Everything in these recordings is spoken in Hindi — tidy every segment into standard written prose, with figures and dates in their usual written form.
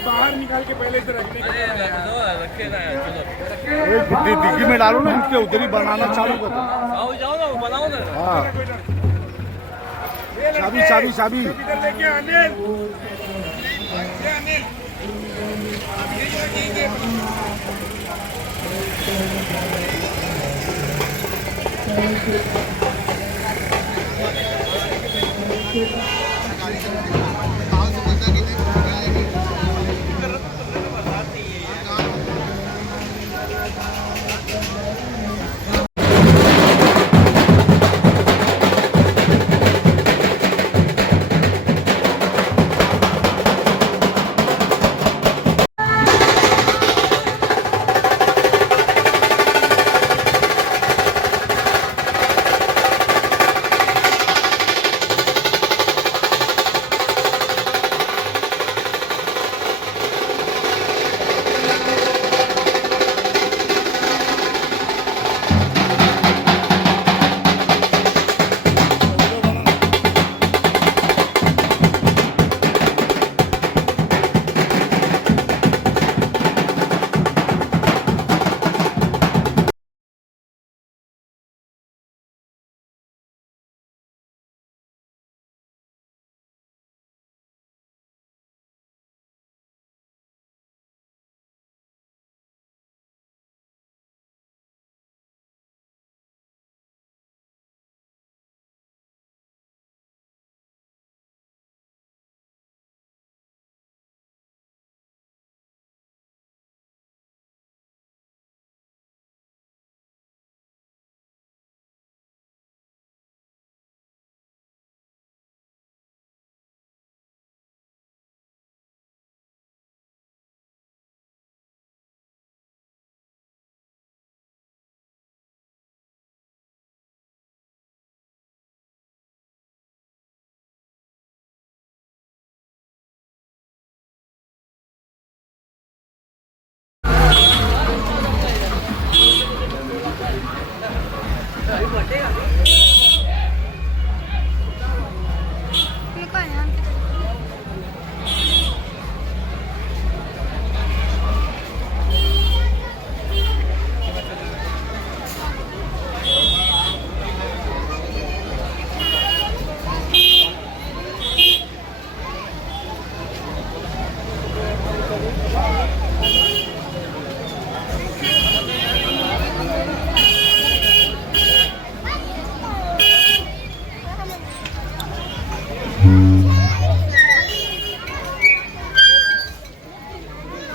बाहर निकाल के पहले से रखने के रखे ना डिग्गी में डालो ना, इनके उधर ही बनाना चालू कर दो। आओ जाओ ना बनाओ ना। हाँ चाबी चाबी चाबी इधर लेके अनिल ये अनिल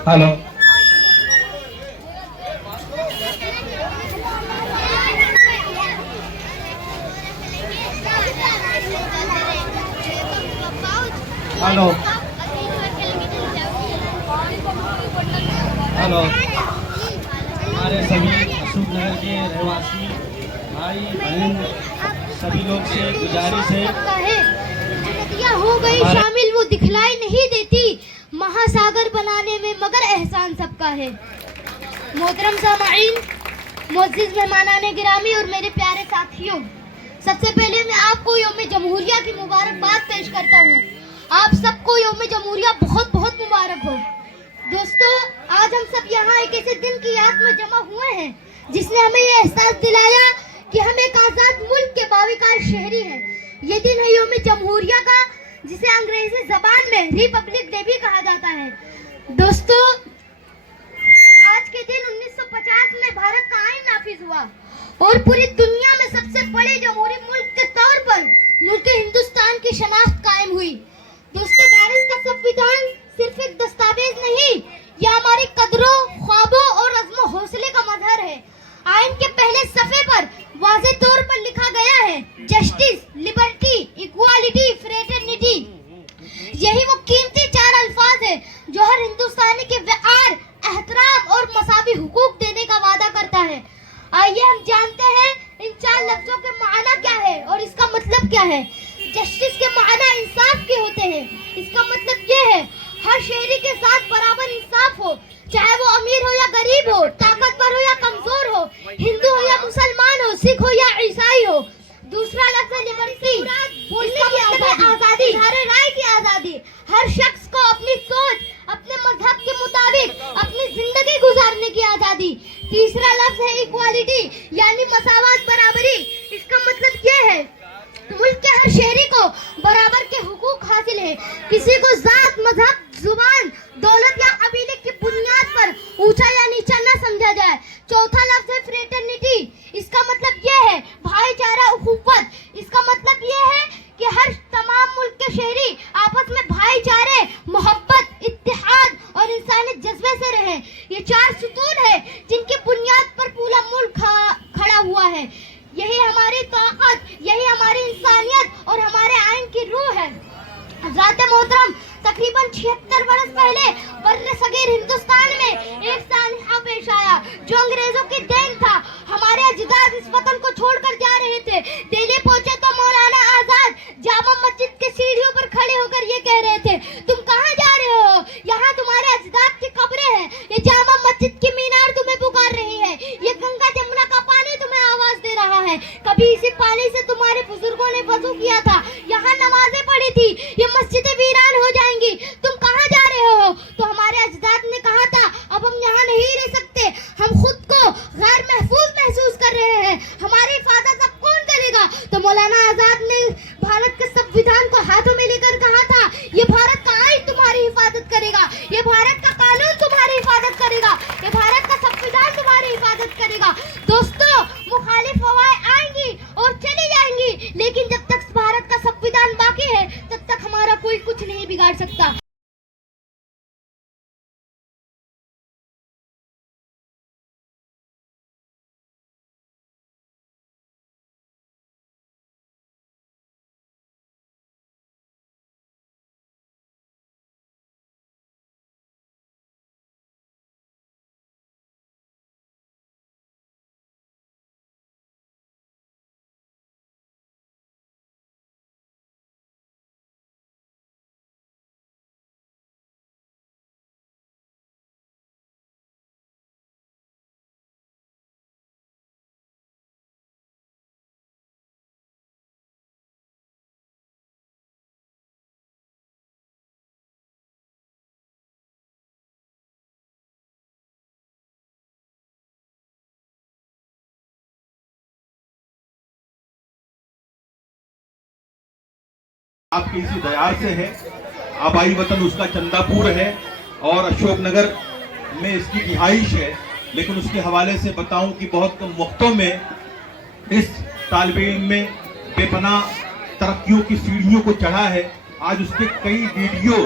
हेलो हेलो हेलो हमारे सभी अशोक नगर के रहवासी भाई बहन सभी लोग से गुजारिश है, हो गई शामिल वो दिखलाई नहीं देती महासागर बनाने में मगर एहसान सबका है। मोहतरम सामाईन, मुअज़्ज़िज़ मेहमानाने गिरामी और मेरे प्यारे साथियों, सबसे पहले मैं आपको यौम जमहूरिया की मुबारकबाद पेश करता हूँ। आप सबको यौम जमहूरिया बहुत बहुत मुबारक हो। दोस्तों, आज हम सब यहाँ एक ऐसे दिन की याद में जमा हुए हैं जिसने हमें ये एहसास दिलाया कि हम एक आज़ाद मुल्क के बाविकार शहरी हैं। ये दिन है यौम जमहूरिया का, जिसे अंग्रेजी जबान में रिपब्लिक डे भी कहा जाता है। दोस्तों, आज के दिन 1950 में भारत का आईन नाफिज हुआ और पूरी दुनिया में सबसे बड़े जमहूरी मुल्क के तौर पर मुल्क हिंदुस्तान की शनाख्त कायम हुई। दोस्तों, भारत का संविधान सिर्फ एक दस्तावेज नहीं, यह हमारी कदरों, ख्वाबों और अज़्म हौसले का मजहर है। आईन के पहले सफ़े पर वाज़े तौर पर लिखा गया है जस्टिस, लिबर्टी, इक्वालिटी, फ्रेटर्निटी। यही वो कीमती चार अल्फाज है जो हर हिंदुस्तानी के व्यार, एहतराम और मसावी हुकूक देने का वादा करता है। आइए हम जानते हैं इन चार लफ्जों के माना क्या है और इसका मतलब क्या है। जस्टिस के माना इंसाफ के होते हैं। इसका मतलब ये है हर शहरी के साथ बराबर इंसाफ हो, चाहे वो अमीर हो या गरीब हो, ताकतवर हो या कमजोर हो, हिंदू हो या मुसलमान हो, सिख हो या ईसाई हो। दूसरा लफ्ज है लिबर्टी, बोलने की आजादी, राय की आजादी। हर शख्स को अपनी सोच, अपने मजहब तीसरा लफ्ज है इक्वालिटी यानी मसावत बराबरी। इसका मतलब यह है मुल्क के हर शहरी को बराबर के हुकूक हासिल है, किसी को जात मजहब जुबान दौलत या कबीले की बुनियाद पर ऊंचा या नीचा न समझा जाए। चौथा लफ्ज है फ्रेटर्निटी। इसका मतलब यह है भाईचारा उखुवत। इसका मतलब यह है कि हर तमाम मुल्क के शहरी आपस में भाईचारे मोहब्बत इत्तेहाद और इंसानी जज्बे से रहें। ये चार सुतून है जिनकी बुनियाद पर पूरा मुल्क खड़ा हुआ है। यही हमारी ताकत, यही हमारी इंसानियत और हमारे आइन की रूह है। ज़ाते मोहतरम, तकरीबन 76 बरस पहले बर्रे सगीर हिंदुस्तान में एक सानिहा पेश आया जो अंग्रेजों की देन था। हमारे अजदाद इस वतन को छोड़कर जा रहे थे। दिल्ली पहुंचे तो मौलाना आजाद जामा मस्जिद के सीढ़ियों पर खड़े होकर ये कह रहे थे, तुम कहाँ जा रहे हो? यहाँ तुम्हारे अजदाद की कब्रें हैं। ये जामा मस्जिद की मीनार तुम्हें पुकार रही है। ये गंगा जमुना का पानी तुम्हें आवाज दे रहा है। कभी इसी पानी से तुम्हारे बुजुर्गों ने वजू किया था, यहाँ नमाजें पढ़ी थी। ये मस्जिदें वीरान हो जाएंगी, तुम कहाँ जा रहे हो? तो हमारे अजदाद ने कहा था, अब हम यहाँ नहीं रह सकते, हम खुद को गैर महफूज महसूस कर रहे हैं, हमारी हिफाजत अब कौन करेगा? तो मौलाना आजाद ने भारत के संविधान को हाथों में लेकर कहा था, ये भारत का आइन तुम्हारी हिफाजत करेगा, ये भारत का कानून तुम्हारी हिफाजत करेगा, ये भारत का संविधान तुम्हारी हिफाजत करेगा। दोस्तों, मुखालिफ हवाएं आएंगी और चली जाएंगी, लेकिन जब तक भारत का संविधान बाकी है तब तक हमारा कोई कुछ नहीं बिगाड़ सकता। आपकी इसी दया से है। आबाई वतन उसका चंदापुर है और अशोकनगर में इसकी रिहाइश है। लेकिन उसके हवाले से बताऊं कि बहुत कम वक्तों में इस तालिब इल्म में बेपनाह तरक्कियों की सीढ़ियों को चढ़ा है। आज उसके कई वीडियो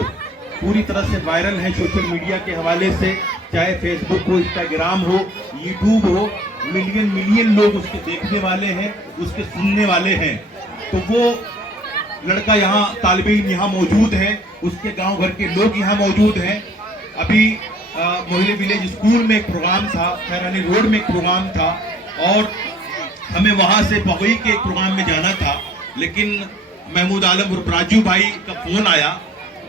पूरी तरह से वायरल हैं सोशल मीडिया के हवाले से, चाहे फेसबुक हो, इंस्टाग्राम हो, यूट्यूब हो। मिलियन मिलियन लोग उसके देखने वाले हैं, उसके सुनने वाले हैं। तो वो लड़का यहाँ तालिब इल्म यहाँ मौजूद है, उसके गांव भर के लोग यहाँ मौजूद हैं। अभी मोहल्ले विलेज स्कूल में एक प्रोग्राम था, खैरानी रोड में एक प्रोग्राम था और हमें वहाँ से पवई के एक प्रोग्राम में जाना था, लेकिन महमूद आलम और राजू भाई का फोन आया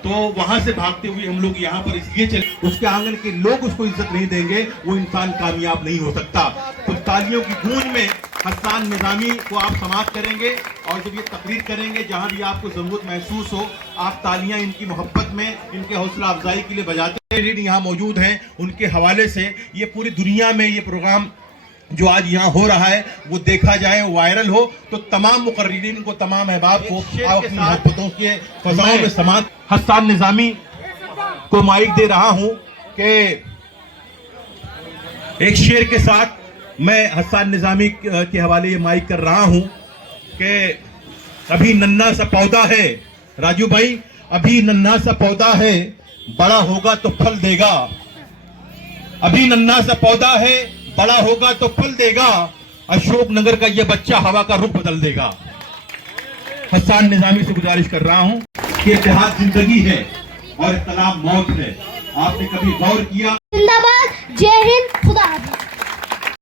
तो वहां से भागते हुए हम लोग यहाँ पर इसलिए चले। उसके आंगन के लोग उसको इज्जत नहीं देंगे, वो इंसान कामयाब नहीं हो सकता। तो तालियों की गूंज में हसन निजामी को आप समाप्त करेंगे और जब ये तकरीर करेंगे जहां भी आपको जरूरत महसूस हो, आप तालियां इनकी मोहब्बत में, इनके हौसला अफजाई के लिए बजाते हैं। यहाँ मौजूद हैं, उनके हवाले से ये पूरी दुनिया में ये प्रोग्राम जो आज यहाँ हो रहा है वो देखा जाए, वायरल हो, तो तमाम मुकर्रिरीन को, तमाम अहबाब को अपनी मोहब्बतों के फजाओं में समात हसन निजामी को माइक दे रहा हूं कि एक शेर के साथ मैं हसन निजामी के हवाले ये माइक कर रहा हूं कि अभी नन्हा सा पौधा है, राजू भाई, अभी नन्हा सा पौधा है, बड़ा होगा तो फल देगा। अभी नन्हा सा पौधा है, बड़ा होगा तो फल देगा। अशोकनगर का ये बच्चा हवा का रुख बदल देगा। हसन निजामी से गुजारिश कर रहा हूं कि इत्तेहाद जिंदगी है और इख्तिलाफ मौत है। आपने कभी गौर किया? जिंदाबाद, जय हिंद, खुदा हाफिज।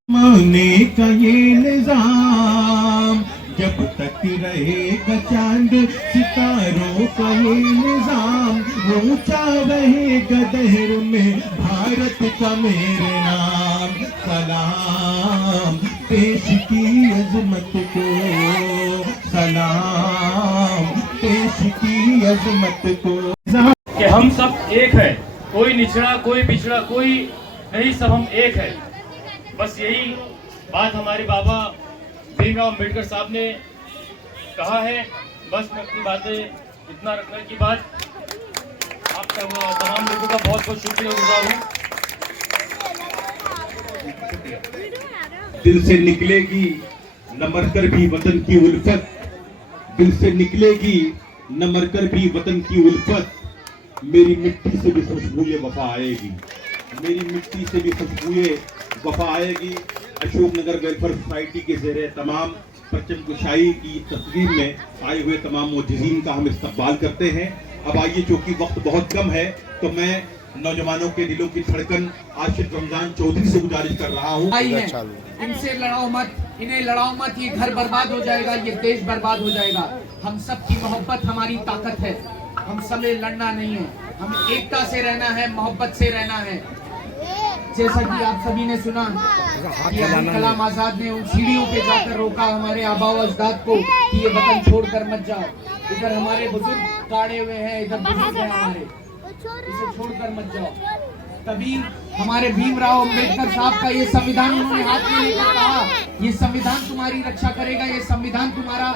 माने का ये निजाम जब तक रहेगा चांद सितारों का ये निजाम, ऊंचा रहेगा दहर में भारत का मेरे नाम। सलाम पेश की अजमत को, सलाम पेश की अजमत को। कि हम सब एक है, कोई निचड़ा कोई पिछड़ा कोई नहीं, सब हम एक है। बस यही बात हमारे बाबा भीमराव अम्बेडकर साहब ने कहा है। बस मैं अपनी बातें इतना रखने की बात। आप तमाम लोगों का बहुत बहुत शुक्रियागुजार हूँ। दिल से निकलेगी न मरकर भी वतन की उल्फत, दिल से निकलेगी न मरकर भी वतन की उल्फत, मेरी मिट्टी से भी खुशबूए वफा आएगी, मेरी मिट्टी से भी खुशबूए वफा आएगी। अशोकनगर वेलफेयर सोसाइटी के ज़रिए तमाम परचम कुशाई की तस्वीर में आए हुए तमाम मुअज्जिज़ीन का हम इस्तकबाल करते हैं। अब आइए, चूंकि वक्त बहुत कम है, तो मैं नौजवानों के दिलों की धड़कन आशिक रमजान चौधरी से गुजारिश कर रहा हूँ। इनसे लड़ाओ मत, इन्हें लड़ाओ मत, ये घर बर्बाद हो जाएगा, ये देश बर्बाद हो जाएगा। हम सब की मोहब्बत हमारी ताकत है, हम सब में लड़ना नहीं है, हमें एकता से रहना है, मोहब्बत से रहना है। जैसा कि आप सभी ने सुना कि अब्दुल कलाम आजाद ने उन सीढ़ियों पे जाकर रोका हमारे आबा व अजदाद को कि ये वतन छोड़कर मत जाओ। इधर हमारे बुजुर्ग गाड़े हुए हैं, इधर बुजुर्ग हैं हमारे, इसे छोड़कर मत जाओ। तभी हमारे भीमराव अम्बेडकर साहब का ये संविधान उन्होंने हाथ में लेकर कहा, ये संविधान तुम्हारी रक्षा करेगा, ये संविधान तुम्हारा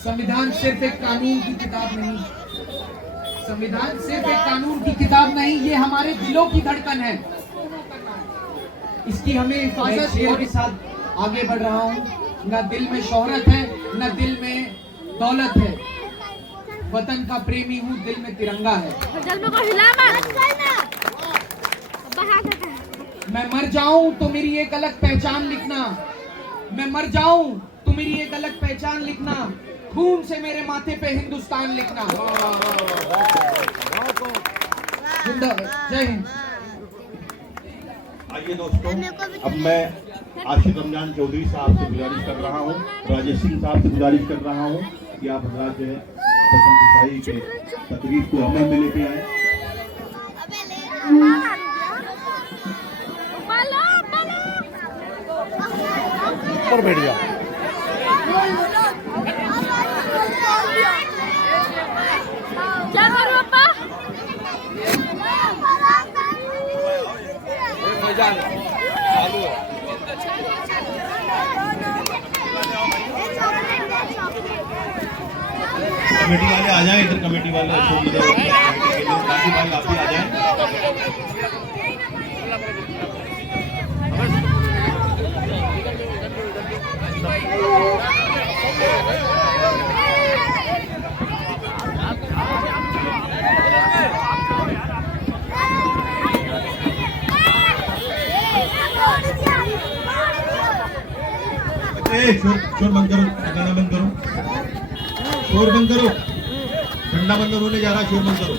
संविधान सिर्फ एक कानून की किताब नहीं, संविधान सिर्फ एक कानून की किताब नहीं, ये हमारे दिलों की धड़कन है। इसकी हमें हिफाजत के साथ आगे बढ़ रहा हूँ। न दिल में शोहरत है, न दिल में दौलत है, वतन का प्रेमी हूँ, दिल में तिरंगा है। मैं मर जाऊं तो मेरी एक अलग पहचान लिखना, मैं मर जाऊं तो मेरी एक अलग पहचान लिखना, खून से मेरे माथे पे हिंदुस्तान लिखना। जय हिंद। आइए दोस्तों, अब मैं आशिक रमजान चौधरी साहब से गुजारिश कर रहा हूँ, राजेश सिंह साहब से गुजारिश कर रहा हूँ कि आप हजरात जो है परचम कुशाई के तकरीर को अमल में लेके आए। और बैठ गया। क्या करूं पापा? चालू है। कमेटी वाले आ जाएं इधर, कमेटी वाले बाकी वाले आप भी आ जाएं। शोर बंद करो, गाना बंद करो, शोर बंद करो, ठंडा बंद होने जा रहा है, शोर बंद करो।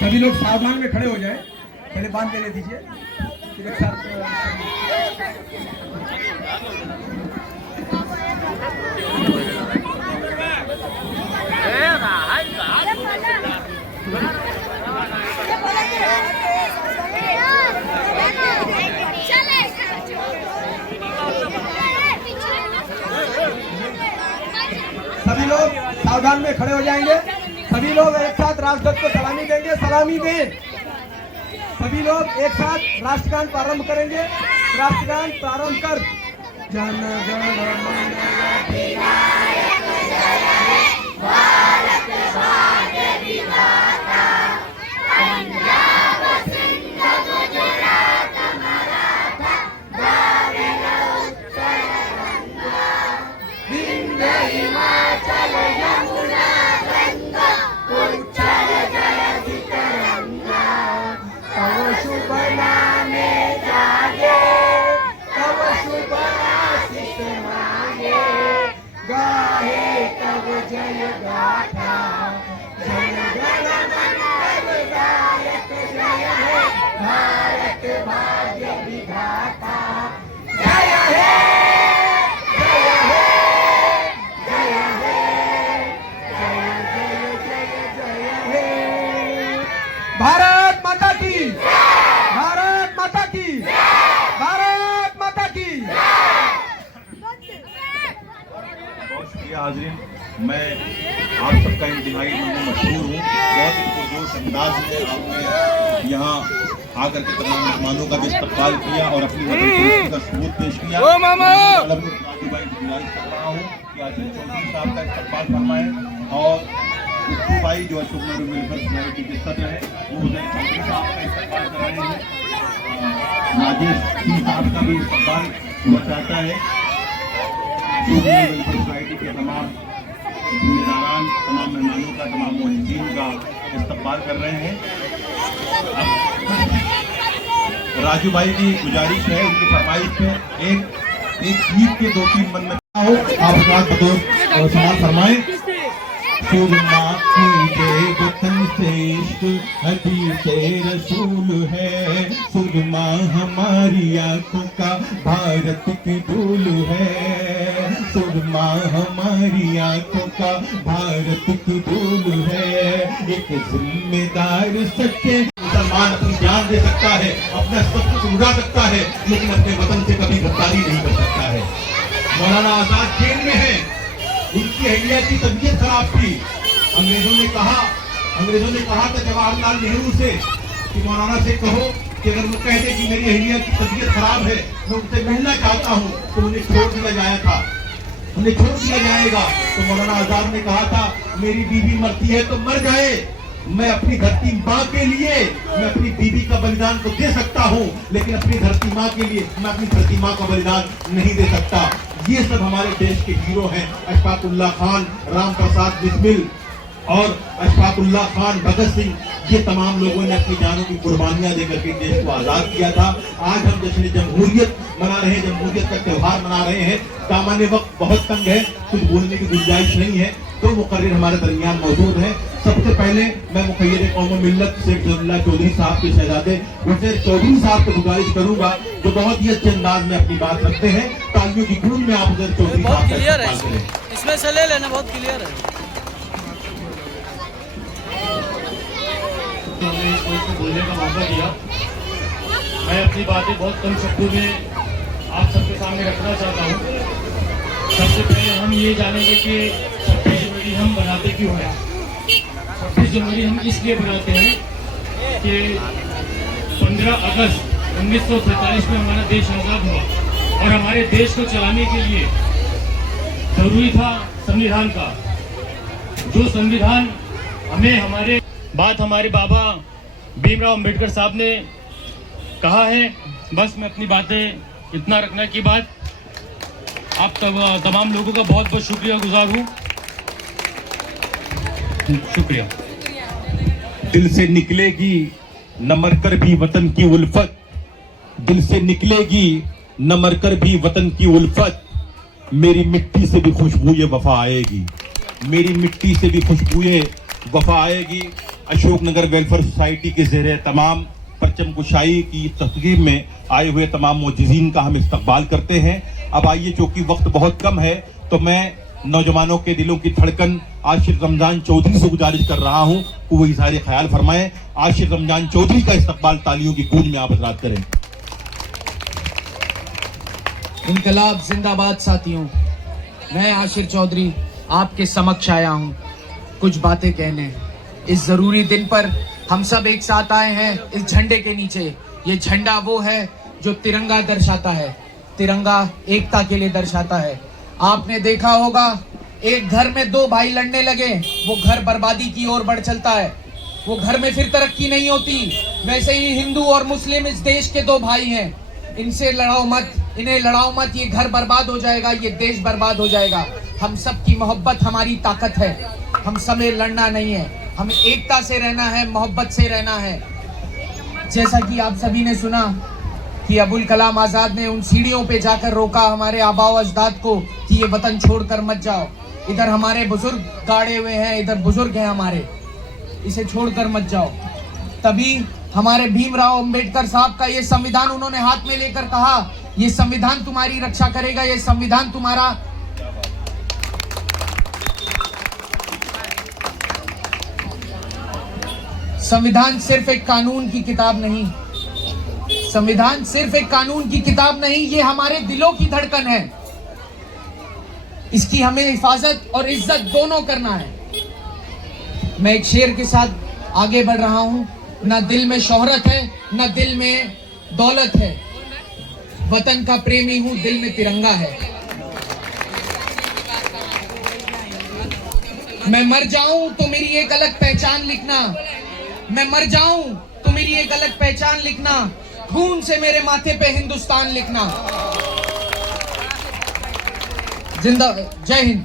सभी लोग सावधान में खड़े हो जाएं, पहले बांध लेने दीजिए। सभी लोग सावधान में खड़े हो जाएंगे। सभी लोग एक साथ राष्ट्रध्वज को सलामी देंगे, सलामी दें। सभी लोग एक साथ राष्ट्रगान प्रारंभ करेंगे। राष्ट्रगान प्रारंभ कर जन गण मन अधिनायक जय हे, भारत भाग्य विधाता, पंजाब सिंध गुजरात मराठा द्राविड़ उत्कल गंगा, विंध्य हिमाचल यमुना गंगा, उच्चल जलधि तरंगा, तव शुभ नामे जागे, तव शुभ आशीष मांगे, गाहे तव जय गाथा, जन गण मन अधिनायक जय हे, भारत भाग्य विधाता। नाजरीन, मैं आप सबका इंतहाई मशहूर हूँ। बहुत ही पुरजोश अंदाज में आपने यहाँ आकर के तमाम मेहमानों का भी इस्तकबाल किया और अपनी वतन का सबूत पेश किया। राजू भाई की गुजारिश कर रहा हूँ कि आसिफ चौधरी साहब का इस्तकबाल फरमाएं और गुड्डू भाई जो अशोक नगर वेलफेयर सोसाइटी के सदर है वो उदय चौधरी साहब का इस्तकबाल कर रहे हैं। राजेश सिंह साहब का भी इस्तकबाल हुआ चाहता है। अशोक नगर वेलफेयर सोसाइटी के तमाम जिम्मेदारान, तमाम मेहमानों का, तमाम मुअज्जिन का इस्तकबाल कर रहे हैं। राजू भाई की गुजारिश है, उनकी फरमाइश पे एक गीत के 2-3 बंद हो आप रात बतौर सवाल फरमाएं। सुरमा की वतन से इश्क हदीसे रसूल है, सुरमा हमारी आंखों का भारत की धूल है, सुरमा हमारी आंखों का भारत की धूल है। एक जिम्मेदार सच्चे मुसलमान अपनी जान दे सकता है, अपना सब कुछ उड़ा सकता है, लेकिन अपने वतन से कभी गद्दारी नहीं कर सकता है। मौलाना आजाद जेल में है, उनकी अहलिया की तबीयत खराब थी। अंग्रेजों ने कहा था जवाहरलाल नेहरू से कि मौलाना से कहो कि अगर वो कहते कि मेरी अहलिया की तबीयत खराब है, मैं उनसे मिलना चाहता हूँ, तो उन्हें छोड़ दिया जाया था, उन्हें छोड़ दिया जाएगा। तो मौलाना आजाद ने कहा था मेरी बीवी मरती है तो मर जाए, मैं अपनी धरती माँ के लिए मैं अपनी बीवी का बलिदान तो दे सकता हूँ, लेकिन अपनी धरती माँ के लिए मैं अपनी धरती माँ का बलिदान नहीं दे सकता। ये सब हमारे देश के हीरो हैं। अशफाकुल्लाह खान, राम प्रसाद बिस्मिल और अशफाकुल्लाह खान, भगत सिंह, ये तमाम लोगों ने अपनी जानों की कुर्बानियां देकर के देश को आजाद किया था। आज हम जश्न जमहूरियत मना रहे हैं, जमहूरियत का त्यौहार मना रहे हैं। दामन वक्त बहुत तंग है, कुछ बोलने की गुंजाइश नहीं है। दो मुकर्रिर हमारे दरमियान मौजूद हैं। सबसे पहले मैं मुखय्यद कौम मिल्लत शेख जलीलुल्लाह चौधरी साहब के शहजादे हुसैन चौधरी साहब को गुजारिश करूंगा जो बहुत ही अच्छे अंदाज में अपनी बात रखते हैं। तालियों की गूंज में आप हुसैन चौधरी साहब का इस्तेमाल करें। इसमें से ले लेना, बहुत क्लियर है। तो हमने इसको बोलने का मौका दिया। मैं अपनी बातें बहुत कम शब्दों में आप सबके सामने रखना चाहता हूँ। सबसे पहले हम ये जानेंगे कि 26 जनवरी हम बनाते क्यों हैं। 26 जनवरी हम इसलिए बनाते हैं कि 15 अगस्त 1947 में हमारा देश आज़ाद हुआ और हमारे देश को चलाने के लिए जरूरी था संविधान का। जो संविधान हमारे बाबा भीमराव अंबेडकर साहब ने कहा है। बस मैं अपनी बातें इतना रखना की बात। आप तमाम लोगों का बहुत बहुत शुक्रिया गुजार हूँ। शुक्रिया। दिल से निकलेगी न मरकर भी वतन की उल्फत, दिल से निकलेगी न मरकर भी वतन की उल्फत, मेरी मिट्टी से भी खुशबूए वफा आएगी, मेरी मिट्टी से भी खुशबूए वफा आएगी। अशोकनगर वेलफेयर सोसाइटी के ज़ेरे तमाम परचम कुशाई की तकरीब में आए हुए तमाम मुअज्जिज़ीन का हम इस्तकबाल करते हैं। अब आइए, चूंकि वक्त बहुत कम है, तो मैं नौजवानों के दिलों की धड़कन आशिर रमजान चौधरी से गुजारिश कर रहा हूं कि वो इज़हार ख्याल फरमाएं। आशिर रमजान चौधरी का इस्तकबाल तालियों की गूंज में आप हज़रात करें। इनकलाब जिंदाबाद साथियों, मैं आशिर चौधरी आपके समक्ष आया हूं कुछ बातें कहने। इस जरूरी दिन पर हम सब एक साथ आए हैं इस झंडे के नीचे। ये झंडा वो है जो तिरंगा दर्शाता है, तिरंगा एकता के लिए दर्शाता है। आपने देखा होगा एक घर में दो भाई लड़ने लगे, वो घर बर्बादी की ओर बढ़ चलता है, वो घर में फिर तरक्की नहीं होती। वैसे ही हिंदू और मुस्लिम इस देश के दो भाई हैं, इनसे लड़ाओ मत, इन्हें लड़ाओ मत, ये घर बर्बाद हो जाएगा, ये देश बर्बाद हो जाएगा। हम सब की मोहब्बत हमारी ताकत है, हम सब में लड़ना नहीं है, हमें एकता से रहना है, मोहब्बत से रहना है। जैसा कि आप सभी ने सुना कि अबुल कलाम आजाद ने उन सीढ़ियों पे जाकर रोका हमारे आबाओ अजदाद को कि ये वतन छोड़कर मत जाओ। इधर हमारे बुजुर्ग गाड़े हुए हैं, इधर बुजुर्ग हैं हमारे, इसे छोड़कर मत जाओ। तभी हमारे भीमराव अंबेडकर साहब का ये संविधान उन्होंने हाथ में लेकर कहा, ये संविधान तुम्हारी रक्षा करेगा, ये संविधान तुम्हारा संविधान सिर्फ एक कानून की किताब नहीं, संविधान सिर्फ एक कानून की किताब नहीं, ये हमारे दिलों की धड़कन है। इसकी हमें हिफाजत और इज्जत दोनों करना है। मैं एक शेर के साथ आगे बढ़ रहा हूं। ना दिल में शोहरत है, ना दिल में दौलत है, वतन का प्रेमी हूं, दिल में तिरंगा है। मैं मर जाऊं तो मेरी एक अलग पहचान लिखना, मैं मर जाऊं तो मेरी एक अलग पहचान लिखना, खून से मेरे माथे पे हिंदुस्तान लिखना। जिंदा, जय हिंद।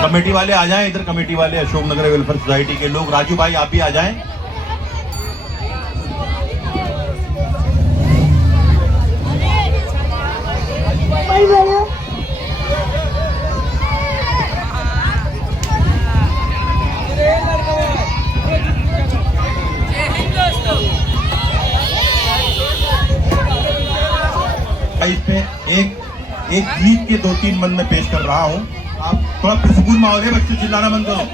कमेटी वाले आ जाएं इधर, कमेटी वाले अशोकनगर वेलफेयर सोसाइटी के लोग। राजू भाई आप भी आ जाएं। इस पे एक गीत के 2-3 बंद में पेश कर रहा हूं। आप थोड़ा पुरस्कून माहौल है, बच्चे चिल्लाना बंद करो।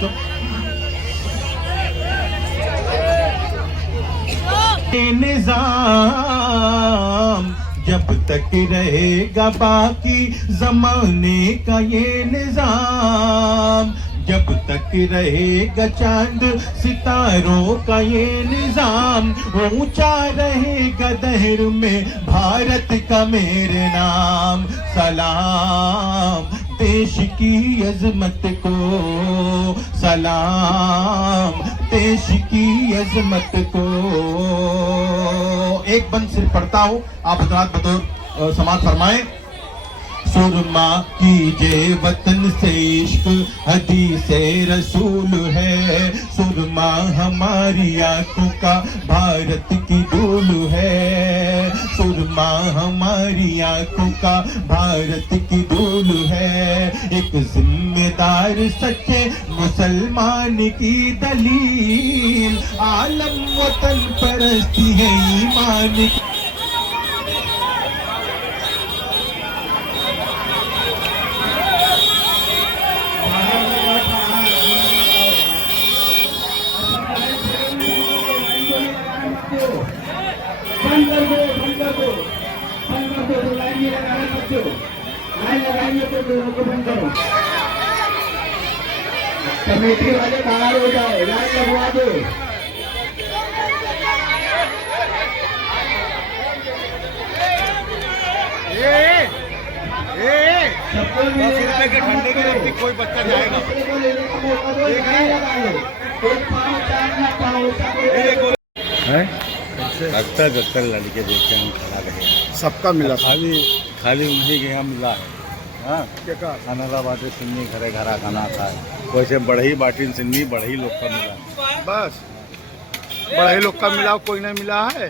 तो निजाम जब तक रहेगा बाकी जमाने का ये निजाम, जब तक रहेगा चांद सितारों का ये निजाम, ऊंचा रहेगा दहर में भारत का मेरे नाम। सलाम देश की अजमत को, सलाम देश की अजमत को। एक बंद सिर्फ पढ़ता हूं, आप हजरात बतौर समाज फरमाएं। सुरमा कीजिए वतन से इश्क हदीस रसूल है, सुरमा हमारी आंखों का भारत की धूल है, सुरमा हमारी आंखों का भारत की धूल है। एक जिम्मेदार सच्चे मुसलमान की दलील, आलम वतन परस्ती है ईमान की। कमेटी वाले बाहर हो जाए, लाइन लगवा दो। के ठंडे के लिए कोई बच्चा जाएगा। अक्सर लड़के देखते हैं खड़ा रहे, सबका मिला, खाली उन्हीं के यहाँ मिला है। हाँ खाना बाटे सुन्नी घरे घरा खाना खाए, वैसे बढ़ई बाटी सुन्नी बढ़ई लोग का मिला, बस बढ़े लोग का मिला, कोई नहीं मिला है।